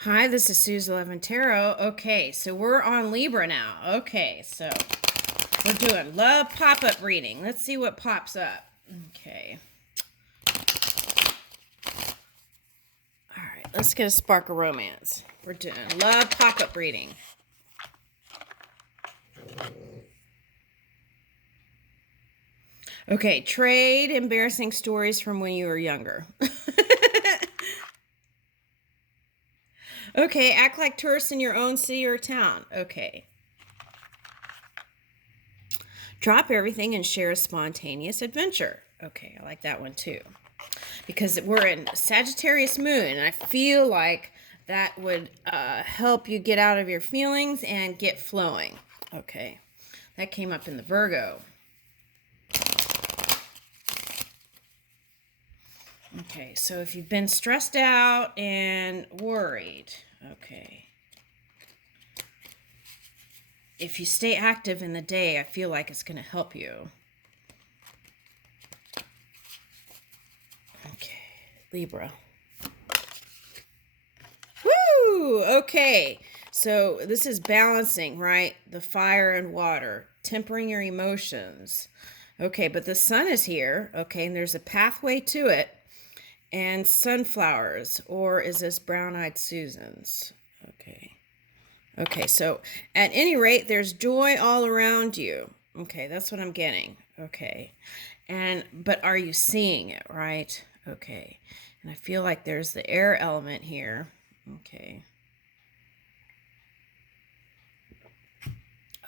Hi, this is Suze 11 Tarot. Okay, so we're on Libra now. Okay, so we're doing love pop-up reading. Let's see what pops up. Okay. All right, let's get a spark of romance. We're doing love pop-up reading. Okay, trade embarrassing stories from when you were younger. Okay, act like tourists in your own city or town. Okay. Drop everything and share a spontaneous adventure. Okay, I like that one too. Because we're in Sagittarius moon, and I feel like that would help you get out of your feelings and get flowing. Okay, that came up in the Virgo. Okay, so if you've been stressed out and worried, okay. If you stay active in the day, I feel like it's going to help you. Okay, Libra. Woo! Okay, so this is balancing, right? The fire and water, tempering your emotions. Okay, but the sun is here, okay, and there's a pathway to it. And sunflowers, or is this brown-eyed Susans? Okay. Okay, so at any rate, there's joy all around you. Okay, that's what I'm getting. Okay. But are you seeing it, right? Okay. And I feel like there's the air element here. Okay.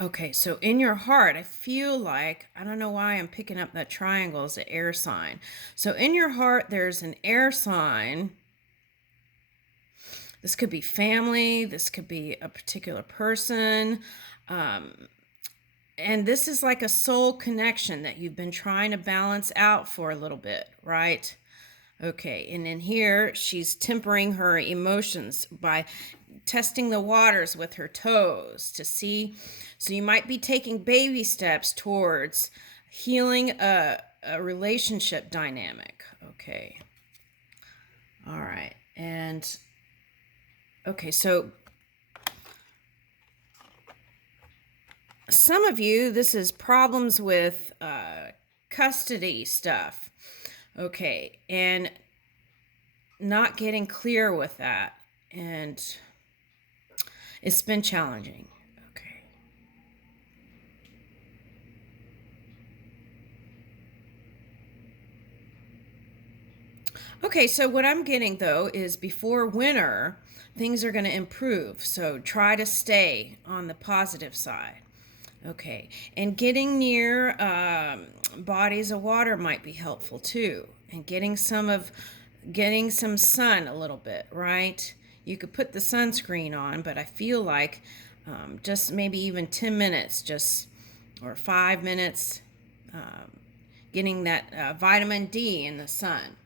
Okay, so in your heart, I feel like, I don't know why I'm picking up that triangle as an air sign. So in your heart, there's an air sign. This could be family. This could be a particular person. And this is like a soul connection that you've been trying to balance out for a little bit, right? Okay, and in here, she's tempering her emotions by testing the waters with her toes to see. So you might be taking baby steps towards healing a relationship dynamic. Okay. All right. And, okay, so some of you, this is problems with custody stuff. Okay, and not getting clear with that. And it's been challenging. Okay. Okay, so what I'm getting though is before winter, things are going to improve. So try to stay on the positive side. Okay, and getting near bodies of water might be helpful too, and getting some sun a little bit, right? You could put the sunscreen on, but I feel like just maybe even 10 minutes, or 5 minutes, getting that vitamin D in the sun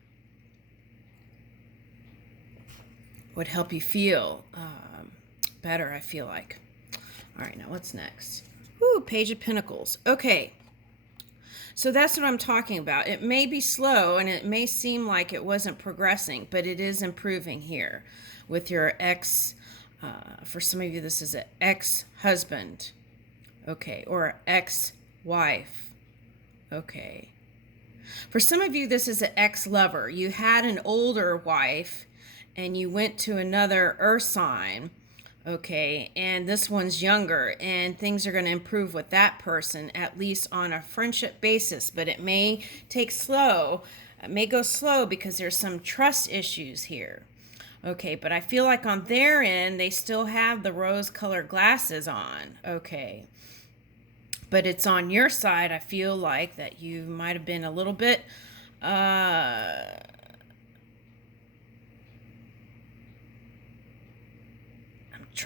would help you feel better, I feel like. All right, now what's next? Ooh, Page of Pentacles. Okay, so that's what I'm talking about. It may be slow and it may seem like it wasn't progressing, but it is improving here with your ex. For some of you, this is an ex-husband, okay, or ex-wife, okay. For some of you, this is an ex-lover. You had an older wife and you went to another earth sign. Okay, and this one's younger, and things are going to improve with that person, at least on a friendship basis, but it may go slow because there's some trust issues here. Okay, but I feel like on their end, they still have the rose-colored glasses on. Okay, but it's on your side, I feel like that you might have been a little bit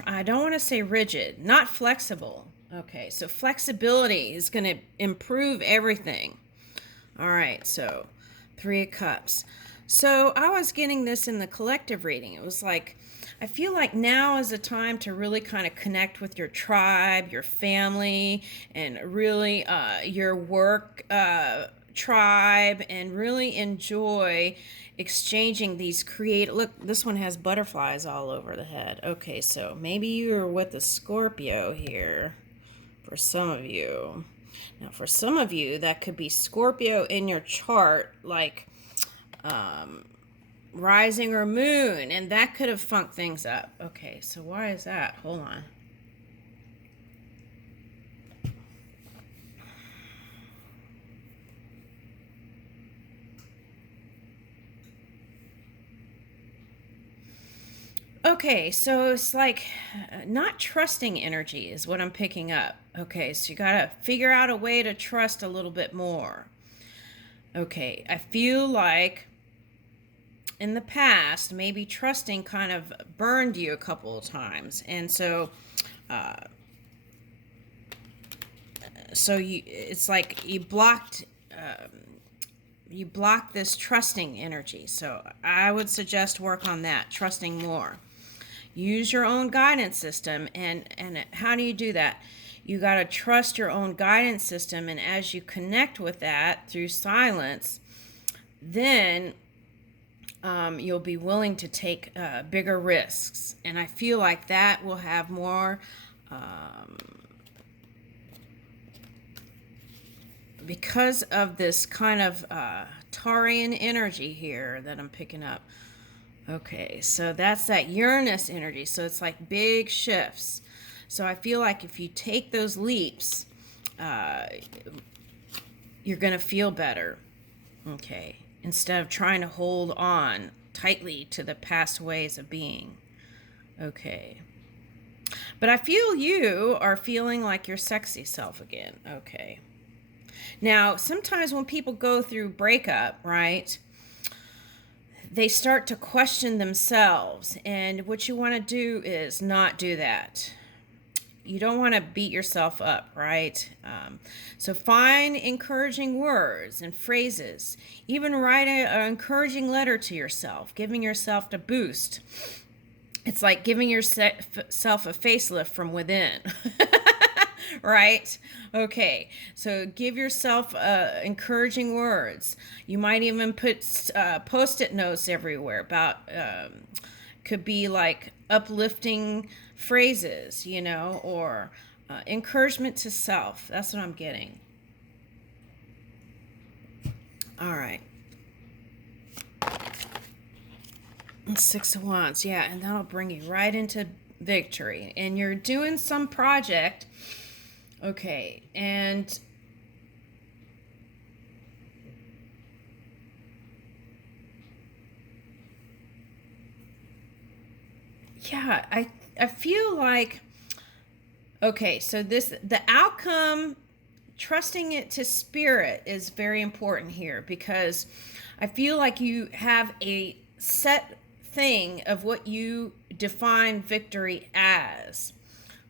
I don't want to say rigid, not flexible. Okay, so flexibility is going to improve everything. All right, so 3 of Cups. So I was getting this in the collective reading. It was like, I feel like now is the time to really kind of connect with your tribe, your family, and really your work tribe and really enjoy exchanging these look, this one has butterflies all over the head. Okay, so maybe you're with a Scorpio here for some of you. Now, for some of you, that could be Scorpio in your chart, like rising or moon, and that could have funked things up. Okay, so why is that? Hold on. Okay, so it's like not trusting energy is what I'm picking up. Okay, so you got to figure out a way to trust a little bit more. Okay, I feel like in the past, maybe trusting kind of burned you a couple of times. And so it's like you blocked this trusting energy. So I would suggest work on that, trusting more. Use your own guidance system. And how do you do that? You got to trust your own guidance system. And as you connect with that through silence, then you'll be willing to take bigger risks. And I feel like that will have more because of this kind of Taurian energy here that I'm picking up. Okay, so that's that Uranus energy. So it's like big shifts. So I feel like if you take those leaps, you're going to feel better. Okay, instead of trying to hold on tightly to the past ways of being. Okay. But I feel you are feeling like your sexy self again. Okay. Now, sometimes when people go through breakup, right, they start to question themselves. And what you want to do is not do that. You don't want to beat yourself up, right? So find encouraging words and phrases. Even write an encouraging letter to yourself, giving yourself a boost. It's like giving yourself a facelift from within. Right? Okay, so give yourself encouraging words. You might even put post-it notes everywhere about, could be like uplifting phrases, you know, or encouragement to self. That's what I'm getting. All right. Six of Wands, yeah, and that'll bring you right into victory. And you're doing some project. Okay, and yeah, I feel like, okay, so the outcome, trusting it to spirit is very important here, because I feel like you have a set thing of what you define victory as.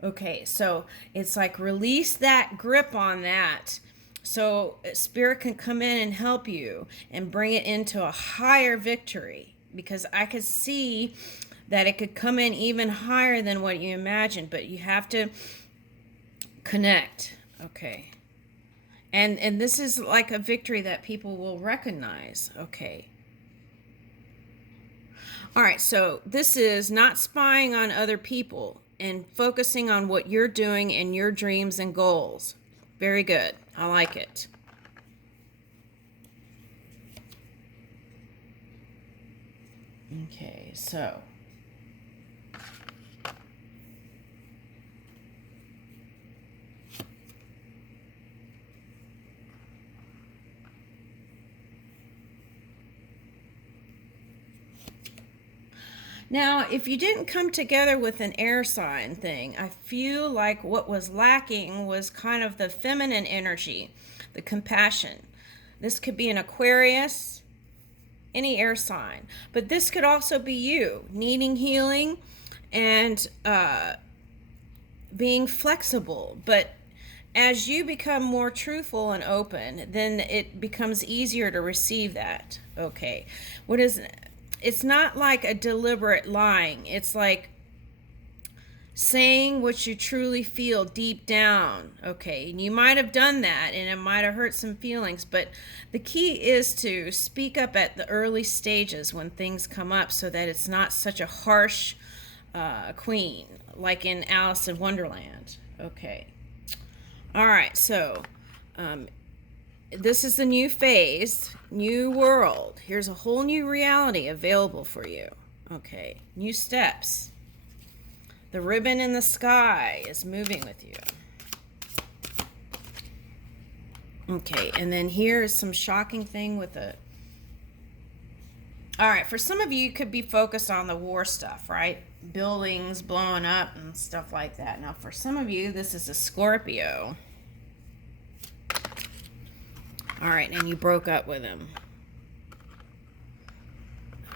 Okay, so it's like release that grip on that so spirit can come in and help you and bring it into a higher victory, because I could see that it could come in even higher than what you imagined, but you have to connect. Okay. And this is like a victory that people will recognize. Okay. All right, so this is not spying on other people and focusing on what you're doing and your dreams and goals. Very good. I like it. Okay, so now, if you didn't come together with an air sign thing, I feel like what was lacking was kind of the feminine energy, the compassion. This could be an Aquarius, any air sign. But this could also be you, needing healing and being flexible. But as you become more truthful and open, then it becomes easier to receive that. Okay. It's not like a deliberate lying. It's like saying what you truly feel deep down. Okay, and you might have done that and it might have hurt some feelings, but the key is to speak up at the early stages when things come up so that it's not such a harsh queen like in Alice in Wonderland. Okay, all right, so this is the new phase, new world. Here's a whole new reality available for you. Okay, new steps. The ribbon in the sky is moving with you. Okay, and then here is some shocking thing with a... All right, for some of you, you could be focused on the war stuff, right? Buildings blowing up and stuff like that. Now, for some of you, this is a Scorpio. All right, and you broke up with him.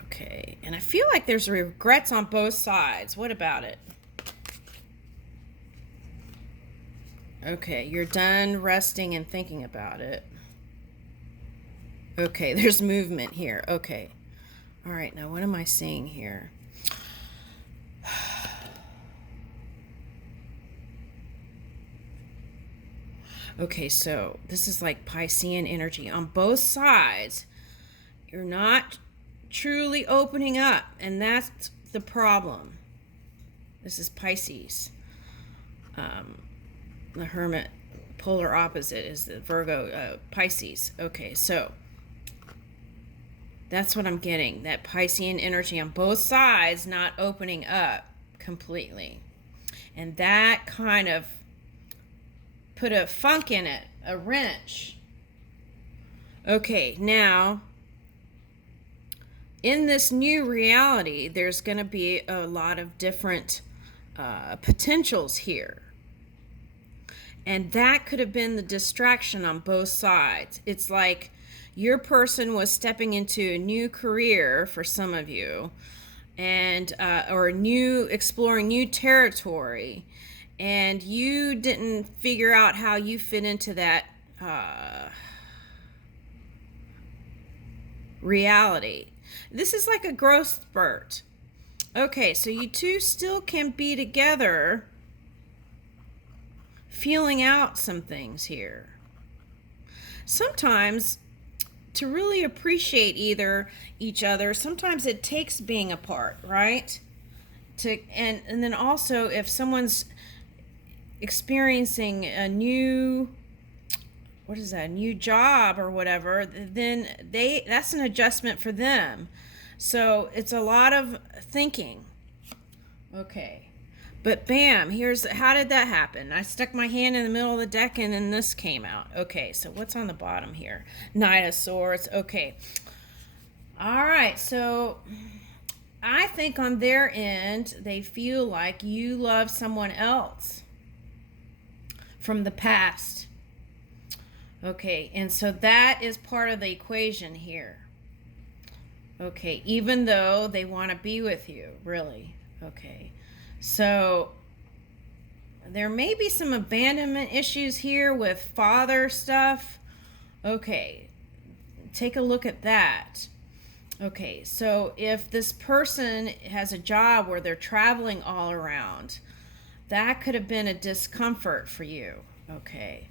Okay, and I feel like there's regrets on both sides. What about it? Okay, you're done resting and thinking about it. Okay, there's movement here. Okay. All right, now what am I seeing here? Okay, so this is like Piscean energy. On both sides, you're not truly opening up, and that's the problem. This is Pisces. The Hermit, polar opposite, is the Virgo, Pisces. Okay, so that's what I'm getting. That Piscean energy on both sides not opening up completely. And that kind of put a funk in it, a wrench. Okay, now, in this new reality, there's going to be a lot of different potentials here. And that could have been the distraction on both sides. It's like your person was stepping into a new career for some of you, and or exploring new territory, and you didn't figure out how you fit into that reality. This is like a growth spurt. Okay, so you two still can be together, feeling out some things here. Sometimes to really appreciate each other, sometimes it takes being apart, right? And then also if someone's experiencing a new job or whatever, then that's an adjustment for them. So it's a lot of thinking. Okay. But bam, how did that happen? I stuck my hand in the middle of the deck and then this came out. Okay, so what's on the bottom here? Knight of Swords. Okay. All right, so I think on their end, they feel like you love someone else from the past. Okay, and so that is part of the equation here. Okay, even though they want to be with you, really. Okay. So there may be some abandonment issues here with father stuff. Okay, take a look at that. Okay, so if this person has a job where they're traveling all around, that could have been a discomfort for you. Okay.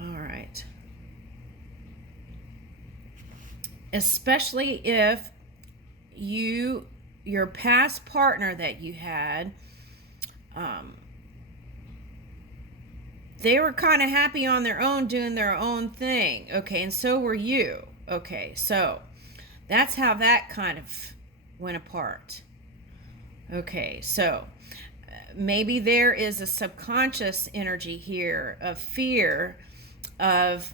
All right. Especially if your past partner that you had, they were kind of happy on their own, doing their own thing. Okay, and so were you. Okay, so that's how that kind of went apart. Okay, so maybe there is a subconscious energy here of fear of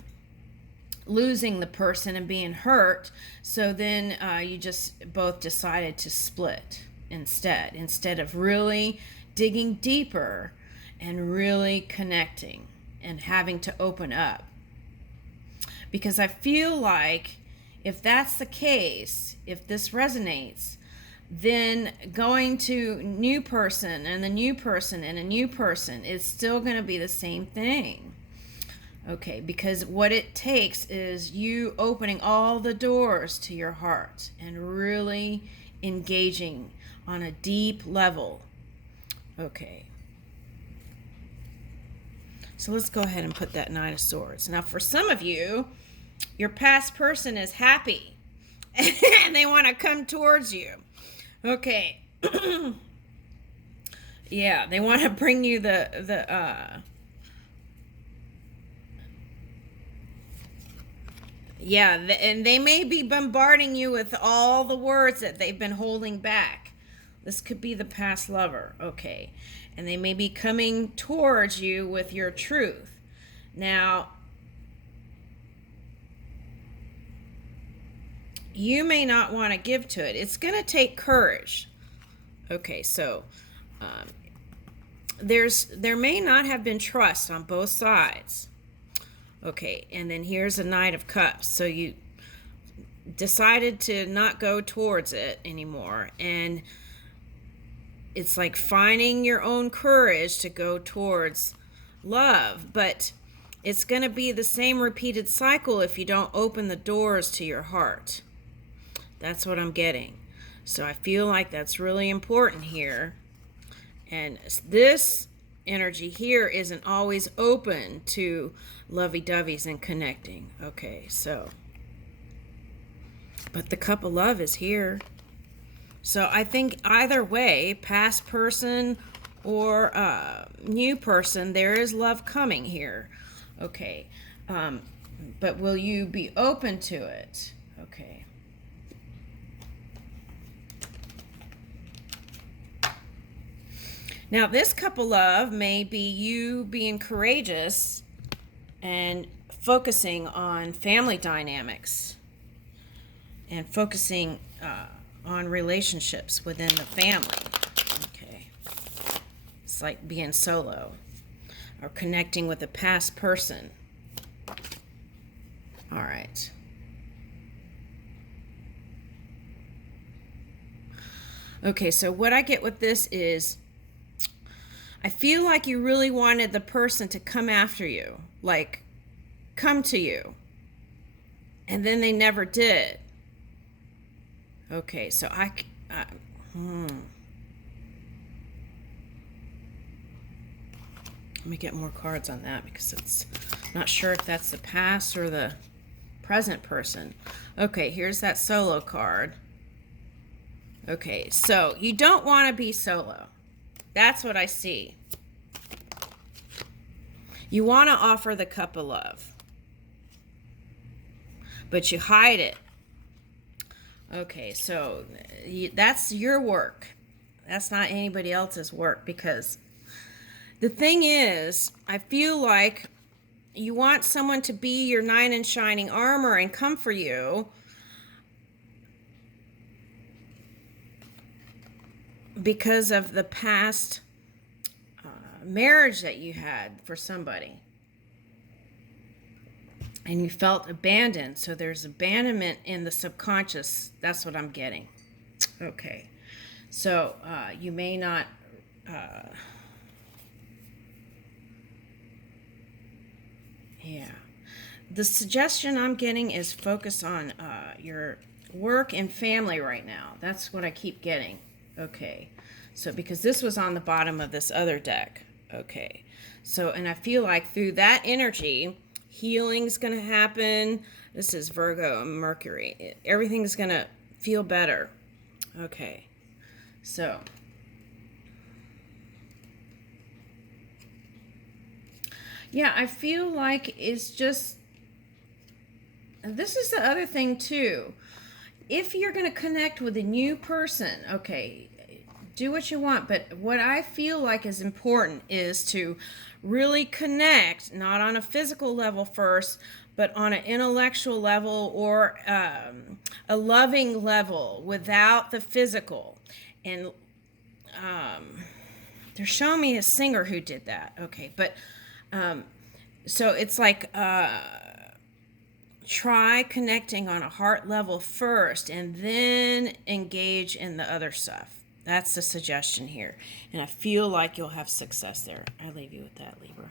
losing the person and being hurt, so then you just both decided to split instead of really digging deeper and really connecting and having to open up. Because I feel like if that's the case, if this resonates, then going to new person and the new person and a new person is still going to be the same thing. Okay, because what it takes is you opening all the doors to your heart and really engaging on a deep level. Okay. So let's go ahead and put that Nine of Swords. Now, for some of you, your past person is happy and they want to come towards you. Okay. Yeah, they want to bring you and they may be bombarding you with all the words that they've been holding back. This could be the past lover, okay. And they may be coming towards you with your truth. Now, you may not want to give to it. It's going to take courage. Okay, so there may not have been trust on both sides. Okay, and then here's a Knight of Cups. So you decided to not go towards it anymore, and it's like finding your own courage to go towards love, but it's going to be the same repeated cycle if you don't open the doors to your heart. That's what I'm getting. So I feel like that's really important here. And this energy here isn't always open to lovey-doveys and connecting. Okay, so. But the Cup of Love is here. So I think either way, past person or new person, there is love coming here. Okay. But will you be open to it? Okay. Now, this Cup of Love may be you being courageous and focusing on family dynamics and focusing on relationships within the family. Okay. It's like being solo or connecting with a past person. All right. Okay, so what I get with this is I feel like you really wanted the person to come after you, like come to you, and then they never did. Okay, so let me get more cards on that because it's not sure if that's the past or the present person. Okay, here's that solo card. Okay, so you don't want to be solo. That's what I see. You want to offer the Cup of Love, but you hide it. Okay, so that's your work. That's not anybody else's work, because the thing is, I feel like you want someone to be your knight in shining armor and come for you, because of the past marriage that you had for somebody. And you felt abandoned. So there's abandonment in the subconscious. That's what I'm getting. Okay. So you may not... yeah. The suggestion I'm getting is focus on your work and family right now. That's what I keep getting. Okay. So because this was on the bottom of this other deck. Okay. So, and I feel like through that energy, healing's going to happen. This is Virgo and Mercury. Everything's going to feel better. Okay. So. Yeah, I feel like it's just, this is the other thing too. If you're going to connect with a new person, okay, do what you want. But what I feel like is important is to really connect, not on a physical level first, but on an intellectual level or a loving level without the physical. And they're showing me a singer who did that. Okay, but so it's like try connecting on a heart level first and then engage in the other stuff. That's the suggestion here. And I feel like you'll have success there. I leave you with that, Libra.